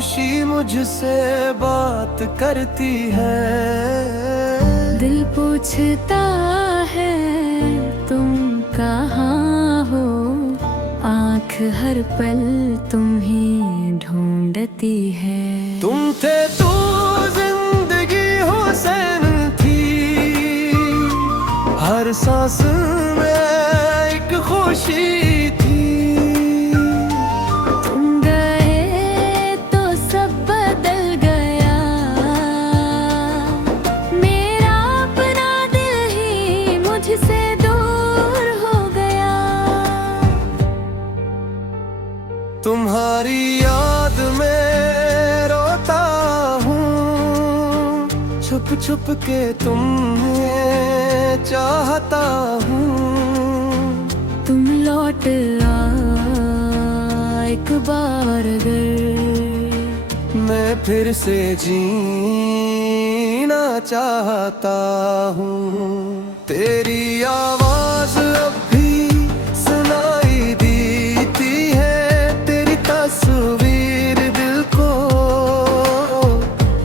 खामोशी मुझसे बात करती है। दिल पूछता है तुम कहाँ हो, आँख हर पल तुम्हें ढूंढती है। तुम थे तू जिंदगी हुसैन थी, हर सांस में एक खुशी थी। तुम गए तो सब बदल गया, मेरा अपना दिल ही मुझसे दूर हो गया। तुम्हारी याद में रोता हूँ, छुप छुप के तुम्हें चाहता हूँ। तुम लौट आ एक बार अगर, मैं फिर से जीना चाहता हूँ। तेरी आवाज अब भी सुनाई देती है, तेरी तस्वीर दिल को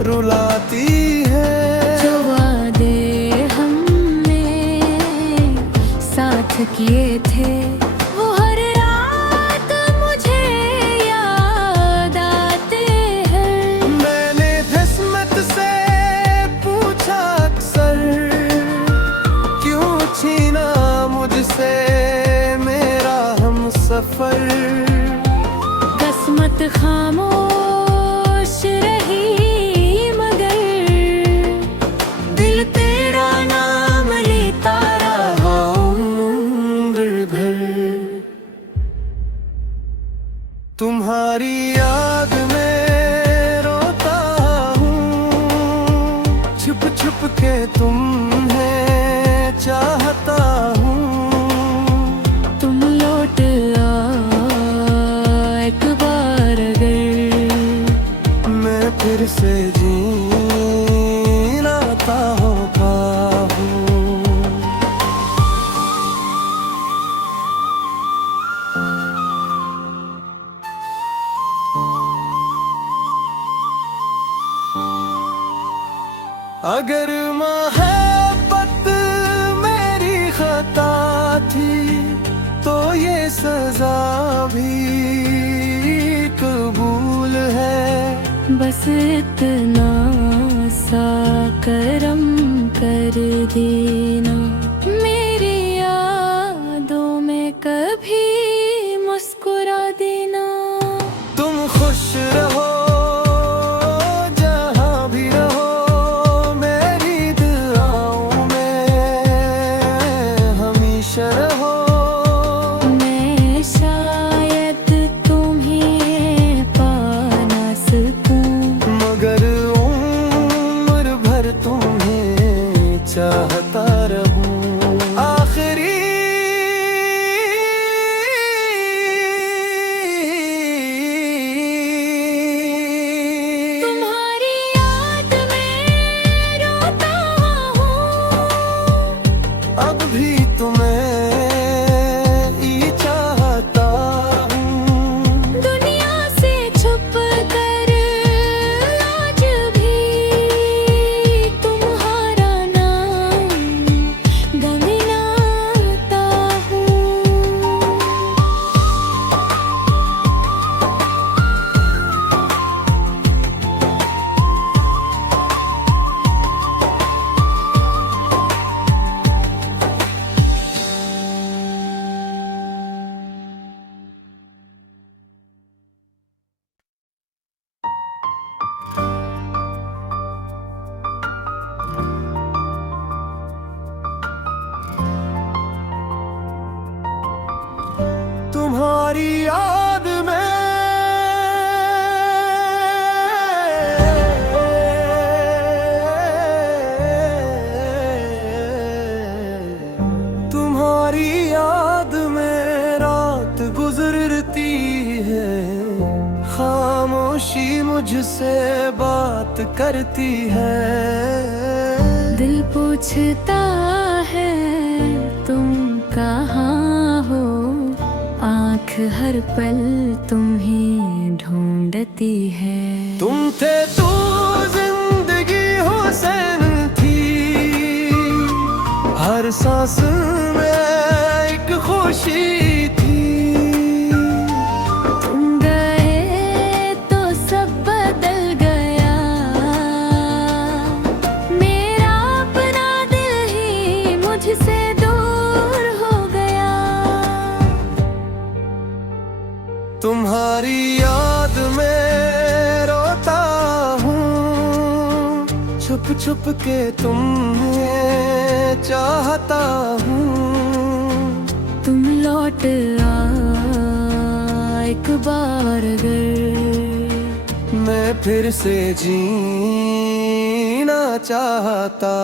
रुलाती है। जो वादे हमने साथ किए थे, वो हर रात मुझे याद आते हैं। मैंने किस्मत से पूछा अक्सर, क्यों छीना मुझसे मेरा हमसफर। किस्मत खामोश रही मगर, दिल तेरा नाम लेता रहा उम्र भर। तुम्हारी याद में रोता हूँ, छुप छुप के तुम्हें चाहता हूँ। तुम लौट आ एक बार अगर, मैं फिर से जीना चाहता हूँ। अगर मोहब्बत मेरी खता थी, तो ये सजा भी कबूल है। बस इतना सा करम कर देना, मेरी यादों में कभी मुस्कुरा देना। तुम खुश रहो जहाँ भी रहो, मेरी दुआओं में हमेशा रहो। मैं शायद तुम्हें पा ना सकूं, मगर उम्र भर तुम्हें चाहता रहूं। आखिरी तुम्हारी याद में रोता हूँ, अब भी तुम्हें ही चाहता हूँ। दुनिया से छुप कर आज भी तुम्हारा नाम गनगनाता हूँ। तुम्हारी याद में तुम्हारी याद में रात गुजरती है। खामोशी मुझसे बात करती है। दिल पूछता है तुम कहाँ हो, आँख हर पल तुम्हें ढूंढती है। तुम थे तू जिंदगी हुसैन थी, हर सांस में एक खुशी थी। तुम गए तो सब बदल गया, मेरा अपना दिल ही मुझसे दूर हो गया। तुम्हारी याद में रोता हूँ, छुप छुप के तुम्हें चाहता हूँ। तुम लौट आ एक बार अगर, मैं फिर से जीना चाहता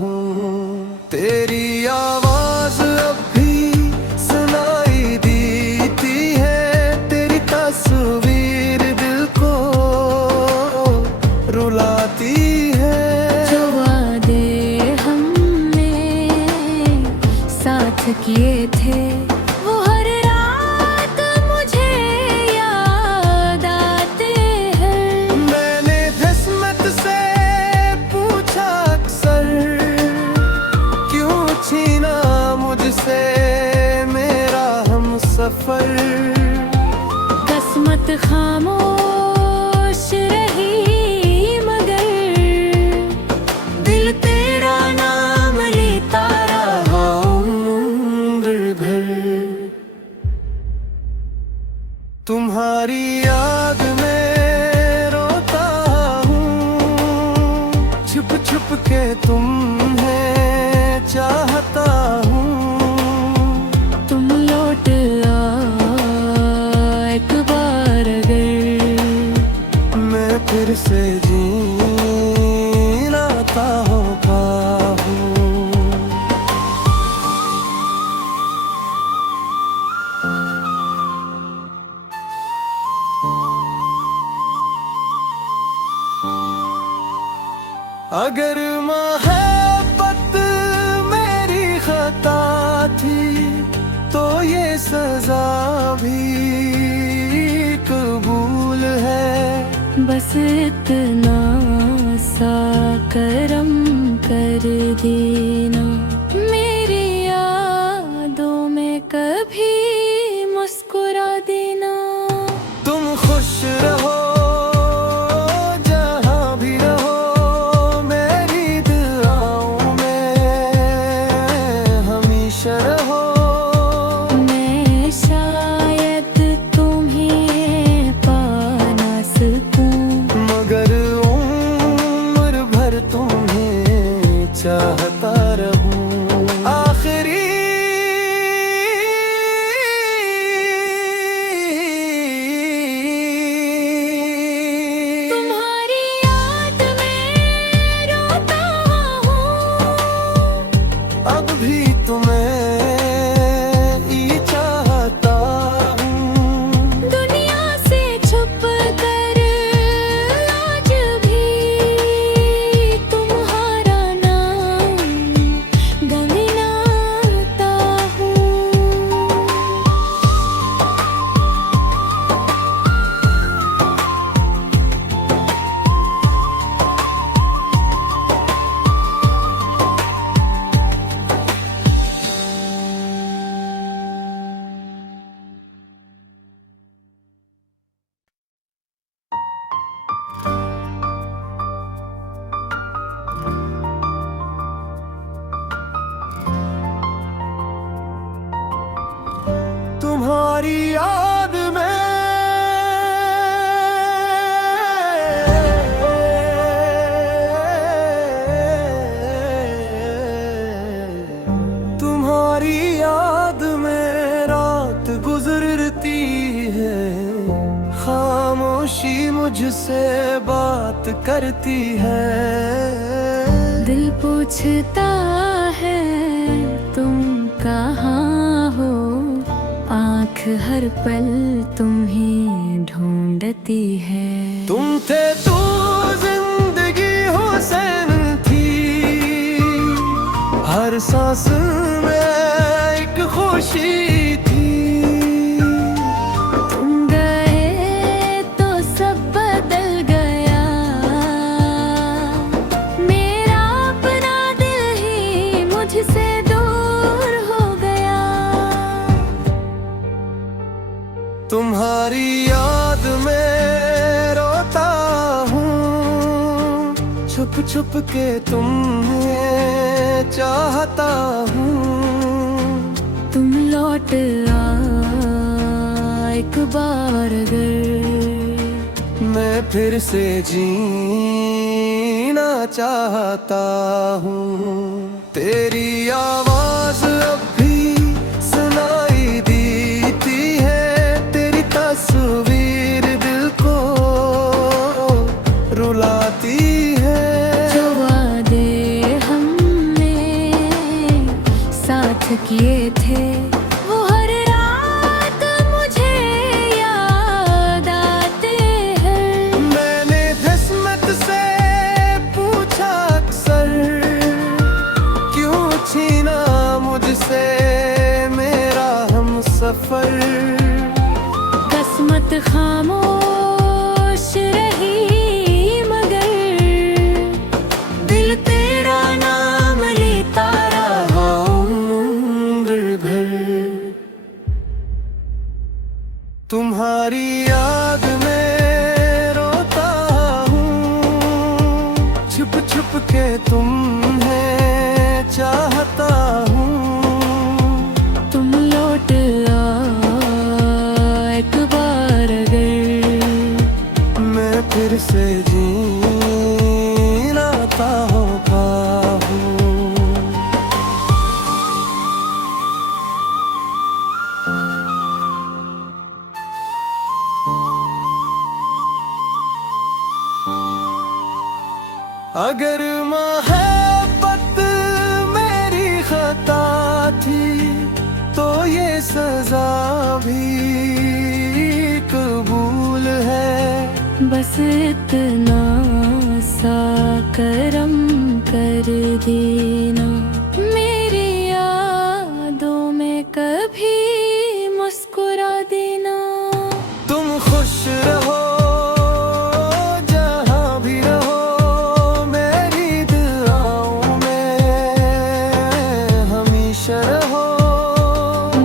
हूँ। तेरी आवाज अब भी सुनाई देती है, तेरी तस्वीर दिल को रुलाती है। जो वादे हमने साथ किए थे वो हर रात मुझे याद आते हैं। मैंने किस्मत से पूछा अक्सर, क्यों छीना मुझसे मेरा हमसफर। किस्मत खामोश रही मगर दिल तेरा नाम लेता रहा उम्र भर। तुम्हारी याद में रोता हूँ, छुप छुप के तुम्हें चाहता हूँ। तुम लौट आ एक बार अगर, मैं फिर से जीना चाहता हूँ। अगर मोहब्बत मेरी खता थी तो ये सजा भी कबूल है। बस इतना सा करम कर देना, मेरी यादों में कभी मुस्कुरा देना। तुम खुश रहो जहाँ भी रहो, मेरी दुआओं में हमेशा रहो। मैं शायद तुम्हें पा ना सकूं, मगर उम्र भर तुम्हें चाहता रहूं। आखिरी तुम्हारी याद में रोता हूँ, अब भी तुम्हें ही चाहता हूँ। दुनिया से छुप कर आज भी तुम्हारा नाम गुनगुनाता हूँ। तुम्हारी याद में तुम्हारी याद में रात गुजरती है, खामोशी मुझसे बात करती है। दिल पूछता है तुम कहाँ हो, आँख हर पल तुम्हें ढूंढती है। तुम थे तू जिंदगी हुसैन थी, हर सांस में एक खुशी थी। तुम गए तो सब बदल गया, छुप छुप के तुम्हें चाहता हूँ। तुम लौट आ एक बार अगर, मैं फिर से जीना चाहता हूँ। तेरी आवाज अब भी सुनाई देती है, तेरी तस्वीर दिल को रुलाती है। जो वादे हमने साथ किए थे वो हर रात मुझे याद आते हैं। मैंने किस्मत से पूछा अक्सर, क्यों छीना मुझसे मेरा हमसफर। किस्मत खामोश रही मगर दिल तेरा नाम लेता रहा उम्र भर। तुम्हारी याद में रोता हूँ, छुप छुप के तुम्हें चाहता हूँ। तुम लौट आ एक बार अगर, मैं फिर से जीना चाहता हूँ। अगर मोहब्बत मेरी खता थी तो ये सजा भी कबूल है। बस इतना सा करम कर देना, मेरी यादों में कभी मुस्कुरा देना। तुम खुश रहो जहाँ भी रहो, मेरी दुआओं में हमेशा रहो।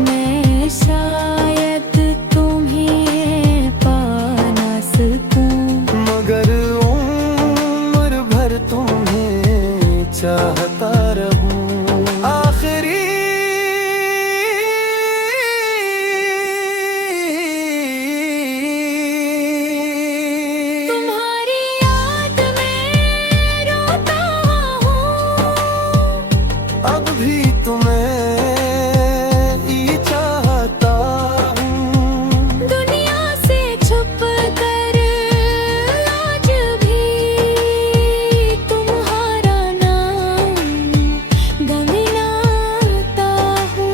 मैं शायद तुम्हें पा ना सकूं, मगर उम्र भर तुम्हें चाहता रहूं। आखिरी तुम्हारी याद में रोता हूँ, अब भी तुम्हें ही चाहता हूँ। दुनिया से छुप कर आज भी तुम्हारा नाम गनगनाता हूँ।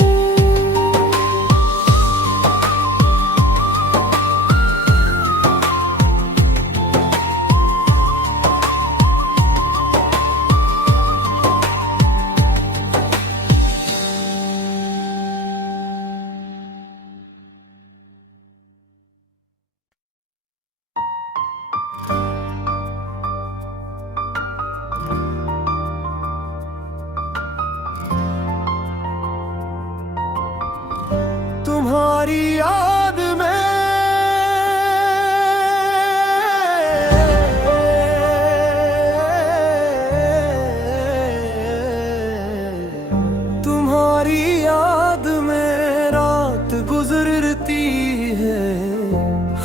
तुम्हारी याद में तुम्हारी याद में रात गुजरती है।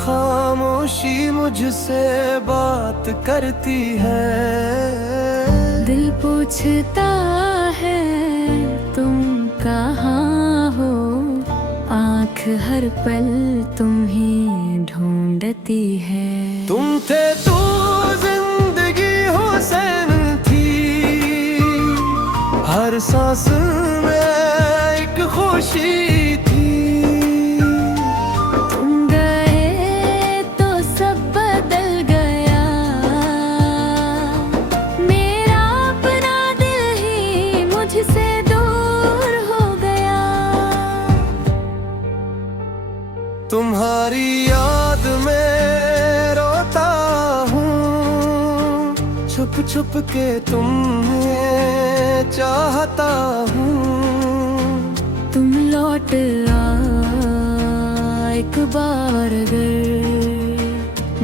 खामोशी मुझसे बात करती है। दिल पूछता है तुम कहाँ हो, आँख हर पल तुम्हें ढूंढती है। तुम थे तू जिंदगी हुसैन थी, हर सांस में एक खुशी थी। तुम गए तो सब बदल गया, मेरा अपना दिल ही मुझसे दूर हो गया। तुम्हारी याद में रोता हूँ, छुप छुप के तुम्हें चाहता हूँ। तुम लौट आ एक बार अगर,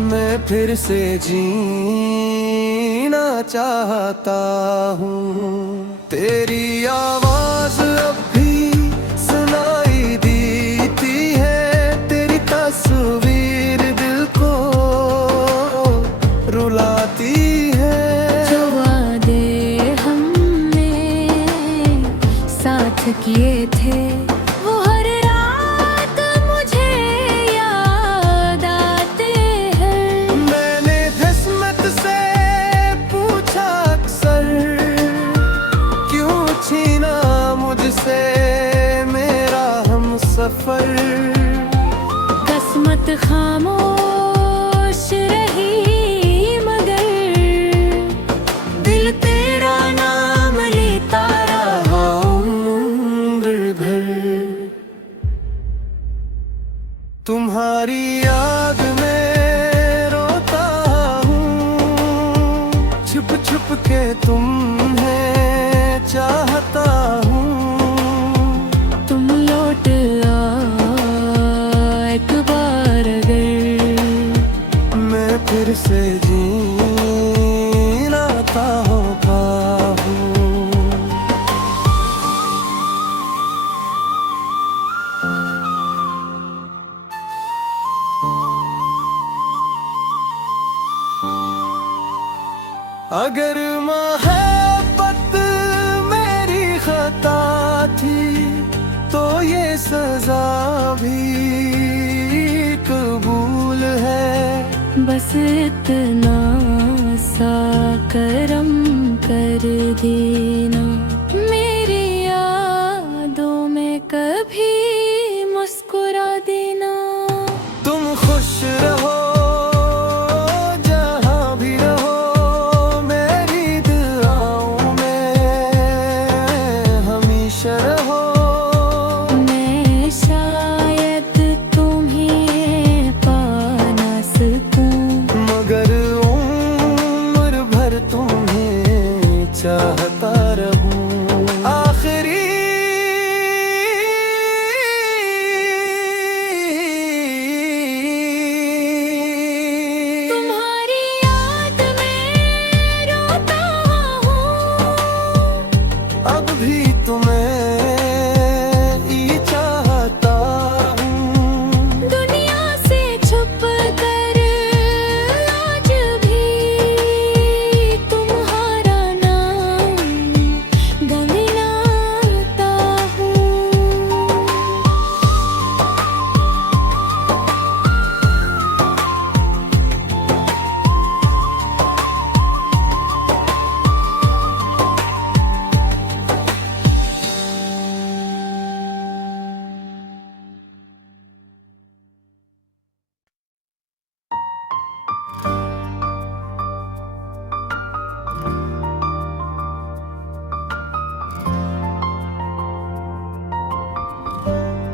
मैं फिर से जीना जीना चाहता हूँ। तेरी आवाज अब भी सुनाई देती है, तेरी तस्वीर दिल को रुलाती है। जो वादे हमने साथ किए थे वो हर रात मुझे याद आते हैं। मैंने किस्मत से पूछा अक्सर, क्यों छीना मुझसे मेरा हमसफर। किस्मत खामोश रही मगर दिल तेरा नाम लेता रहा उम्र भर। तुम्हारी याद में रोता हूँ, छुप छुप के तुम्हें चाहता हूँ। तुम लौट आओ एक बार अगर मैं फिर से जीना चाहता हूँ। अगर मोहब्बत मेरी खता थी तो ये सजा भी कबूल है। बस इतना सा करम कर देना, मेरी यादों में कभी मुस्कुरा देना। तुम खुश रहो जहाँ भी रहो, मेरी दुआओं में हमेशा रहो। मैं शायद तुम्हें पा ना सकूं मगर उम्र भर तुम्हें चाहता रहूं। आखिरी तुम्हारी याद में रोता हूँ, अब भी तुम्हें ही चाहता हूँ। दुनिया से छुप कर आज भी तुम्हारा नाम गुनगुनाता हूँ।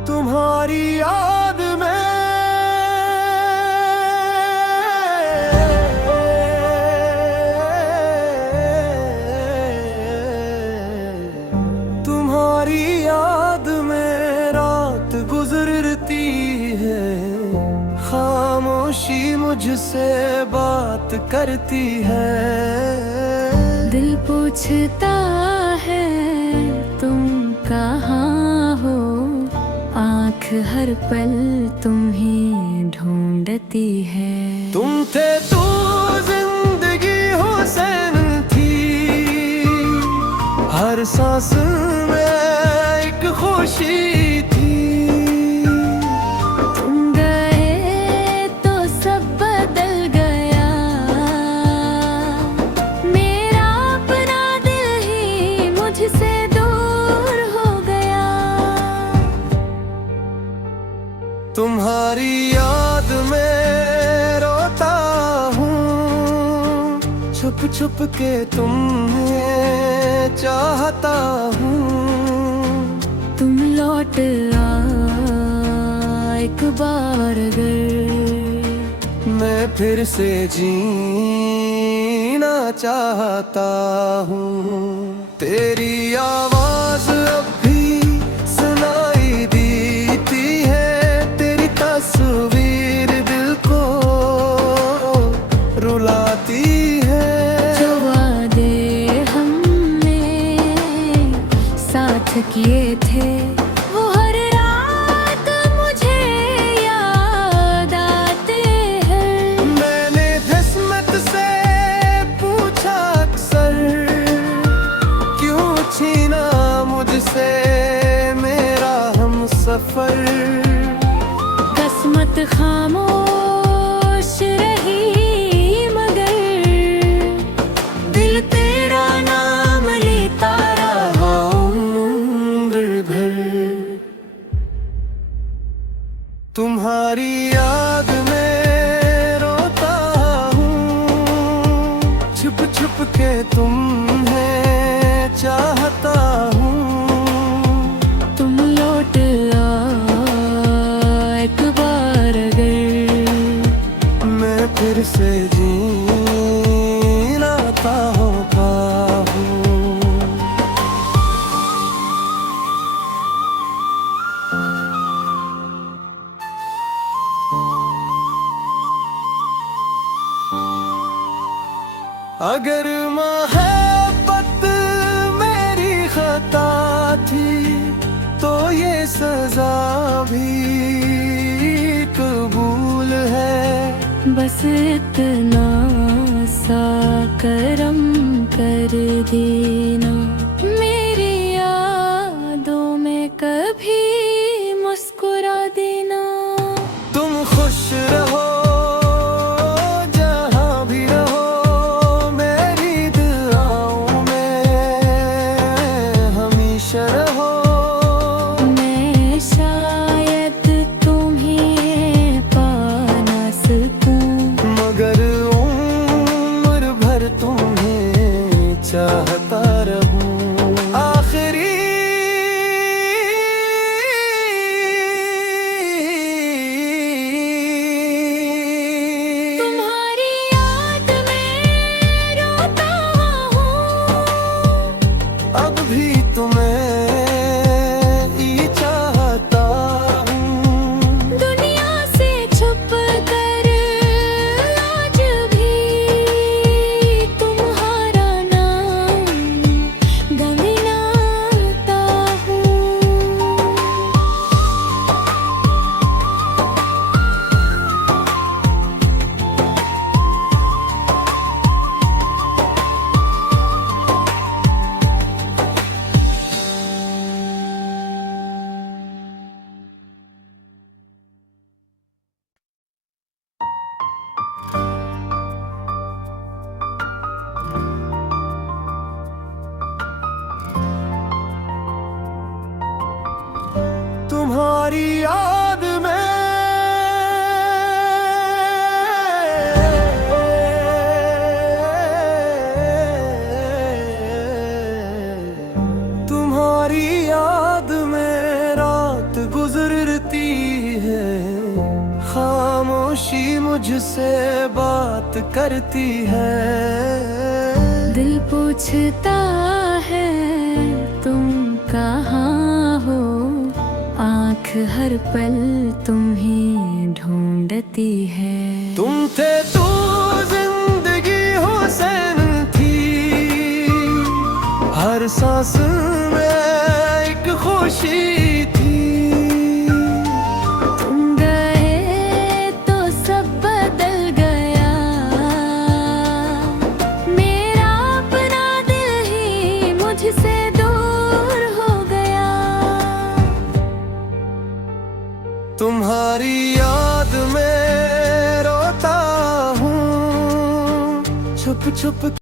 तुम्हारी याद में तुम्हारी याद में रात गुजरती है। खामोशी मुझसे बात करती है। दिल पूछता है तुम कहाँ हो, आँख हर पल तुम्हें ढूंढती है। तुम थे तू जिंदगी हुसैन थी, हर सांस में एक खुशी थी। तुम गए तो सब बदल गया, मेरा अपना दिल ही मुझसे दूर हो गया। तुम्हारी याद में रोता हूँ, छुप छुप के तुम्हें चाहता हूँ। तुम लौट आ एक बार अगर मैं फिर से जीना चाहता हूँ। तेरी आवाज अब भी सुनाई देती है, तेरी तस्वीर दिल को रुलाती है। जो किए थे वो हर रात मुझे याद आते हैं। मैंने किस्मत से पूछा अक्सर, क्यों छीना मुझसे मेरा हम सफर। किस्मत खामोश रही मगर दिल तेरा नाम लेता रहा उम्र भर। तुम्हारी याद में रोता हूँ, छुप छुप के तुम्हें चाहता हूँ। तुम लौट आओ एक बार अगर मैं फिर से जीना चाहता हूँ। अगर मोहब्बत मेरी खता थी तो ये सजा भी कबूल है। बस इतना सा करम कर देना, मेरी यादों में कभी मुस्कुरा देना। तुम खुश रहो जहाँ भी रहो, मेरी दुआओं में हमेशा रहो। मैं शायद तुम्हें पा ना सकूं, मगर उम्र भर तुम्हें चाहता रहूं। आखिरी तुम्हारी याद में रोता हूँ, अब भी तुम्हें ही चाहता हूँ। दुनिया से छुप कर आज भी तुम्हारा नाम गुनगुनाता हूँ। तुम्हारी याद में तुम्हारी याद में रात गुजरती है। खामोशी मुझसे बात करती है। दिल पूछता है तुम कहाँ हो, आँख हर पल तुम्हें ढूंढती है। तुम थे तू जिंदगी हुसैन थी, हर सांस में एक खुशी थी। तुम गए तो सब बदल गया, मेरा अपना दिल ही मुझसे दूर हो गया। तुम्हारी याद में रोता हूँ, छुप छुप